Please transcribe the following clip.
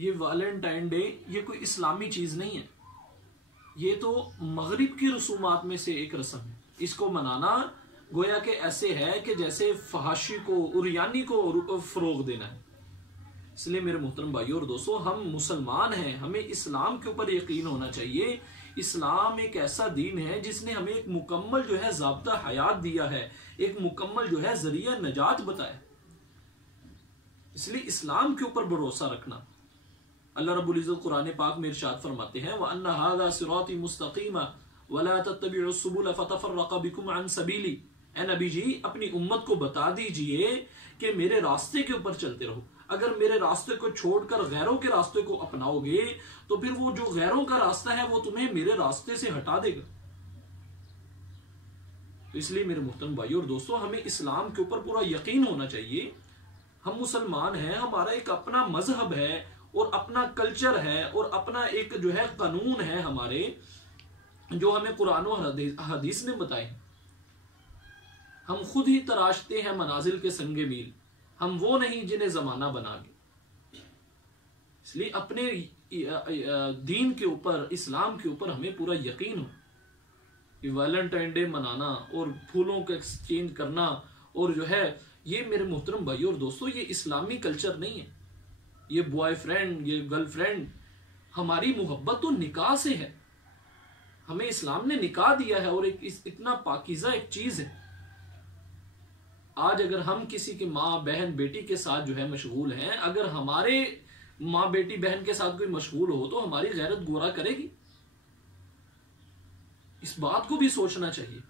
ये Valentine day ये कोई इस्लामी चीज नहीं है, ये तो मगरिब की रसूमात में से एक रस्म है। इसको मनाना गोया के ऐसे है कि जैसे फहाशी को, उरियानी को फरोग देना है। इसलिए मेरे मोहतरम भाइयों और दोस्तों, हम मुसलमान हैं, हमें इस्लाम के ऊपर यकीन होना चाहिए। इस्लाम एक ऐसा दीन है जिसने हमें एक मुकम्मल जो है ज़ाब्ता हयात दिया है, एक मुकम्मल जो है जरिया नजात बताया। इसलिए इस्लाम के ऊपर भरोसा रखना। अल्लाह रब्बुल इज्जत कुरान पाक में इरशाद फरमाते हैं, व अन्ना हाज़ा सिराती मुस्तकीमा वला तत्तबिउस सुबुल फतफर्रक़ बिकुम अन सबीली। ए नबी जी, अपनी उम्मत को बता दीजिए कि मेरे रास्ते के ऊपर चलते रहो। अगर मेरे रास्ते को छोड़कर गैरों के रास्ते को अपनाओगे तो फिर वो जो गैरों का रास्ता है वो तुम्हें मेरे रास्ते से हटा देगा। तो इसलिए मेरे मुहतरम भाइयों और दोस्तों, हमें इस्लाम के ऊपर पूरा यकीन होना चाहिए। हम मुसलमान हैं, हमारा एक अपना मजहब है और अपना कल्चर है और अपना एक जो है कानून है हमारे, जो हमें कुरान और हदीस ने बताए। हम खुद ही तराशते हैं मनाजिल के संगे मील, हम वो नहीं जिन्हें जमाना बना गए। इसलिए अपने दीन के ऊपर, इस्लाम के ऊपर हमें पूरा यकीन हो। ये वैलेंटाइन डे मनाना और फूलों का एक्सचेंज करना और जो है, ये मेरे मोहतरम भाइयों और दोस्तों, ये इस्लामी कल्चर नहीं है। ये बॉयफ्रेंड, ये गर्लफ्रेंड, हमारी मोहब्बत तो निकाह से है। हमें इस्लाम ने निकाह दिया है और एक इतना पाकीज़ा एक चीज है। आज अगर हम किसी के माँ बहन बेटी के साथ जो है मशगूल हैं, अगर हमारे माँ बेटी बहन के साथ कोई मशगूल हो तो हमारी गैरत गोरा करेगी। इस बात को भी सोचना चाहिए।